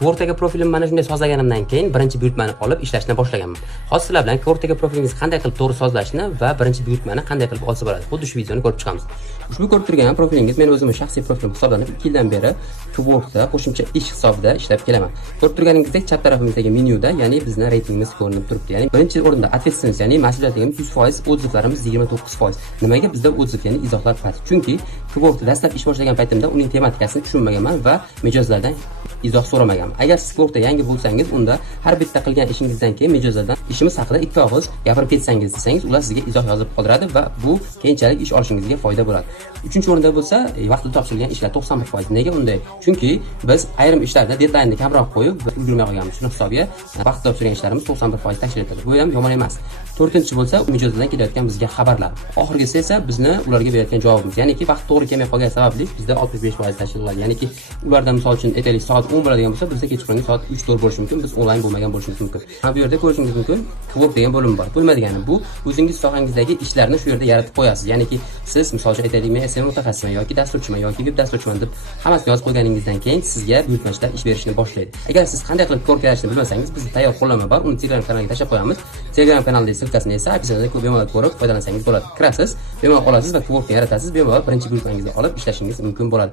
Kvortaga profilimni mana shunday sozlaganimdan keyin birinchi buyurtmani olib ishlashni boshlaganman. Hozir sizlar bilan Kvortaga profilingizni qanday qilib to'g'ri sozlashni va birinchi buyurtmani qanday qilib olsa bo'ladi. Xuddi shu videoni ko'rib chiqamiz. Ushbu ko'rib turgan profilingiz men o'zimning shaxsiy profilim hisoblanib 2 yildan beri Kvorta qo'shimcha ish hisobida ishlab kelaman. Ko'rib turganingizdek chap tarafimizdagi menyuda, ya'ni bizning reytingimiz ko'rinib turibdi. Ya'ni birinchi o'rinda ответственность, ya'ni mas'uliyatligimiz 100%, odzivlarimiz 29%. Nimaga bizda odziv, ya'ni izohlar past? Chunki Kvorta dastlab ish boshlagan paytimda uning tematikasini tushunmaganman va mijozlardan izoh so'ramaganman. Agar siz Kvorta yangi bo'lsangiz, unda har bitta qilgan ishingizdan keyin mijozlardan ishimiz haqida 2 og'iz gapirib ketsangiz desangiz, ular sizga izoh yozib qoldiradi va bu keyinchalik ish olishingizga foyda bo'ladi. 3-o'rinda bo'lsa, vaqtida topshirilgan ishlar 91%. Nega unday? Chunki biz ayrim ishlarda deadline ni kamroq qo'yib ulgurmay qolganmiz. Shuni hisobiga vaqtida topshirgan ishlarimiz 91% tashkil etadi. Bu ham yomon emas. 4-chi bo'lsa, mijozlardan kelayotgan bizga xabarlar. Oxirgisi esa bizni ularga berayotgan javobimiz. Ya'niki vaqt to'g'ri kelmay qolgani sababli bizda 65% tashkil qiladi. Ya'niki ulardan misol uchun aytaylik soat 10 bo'ladigan bo'lsa, bizda kechqurungi soat 3-4 bo'lishi mumkin. Biz onlayn bo'lmagan bo'lishimiz mumkin. Bu yerda ko'rishingiz mumkin, Kvorta degan bo'lim bor. Bo'lma degani bu o'zingiz sohangizdagi ishlarni shu yerda yaratib qo'yasiz. Ya'niki siz misol uchun aytaylik, men SEO mutaxassisman yoki dasturchiman yoki veb dasturchiman deb hammasini yozib qo'yganingizdan keyin sizga buyurtmachilar ish berishni boshlaydi. Agar siz qanday qilib Kvorta yaratishni bilmasangiz, bizda tayyor qo'llanma bor. Uni Telegram kanaliga tashlab qo'yamiz. Telegram kanalidagi silkasini esa opsiyatsiyada bemalol ko'rib foydalansangiz bo'ladi. Kirasiz, bemalol olasiz va Kvorta yaratasiz. Bemalol birinchi buyurtmangizni olib ishlashingiz mumkin bo'ladi.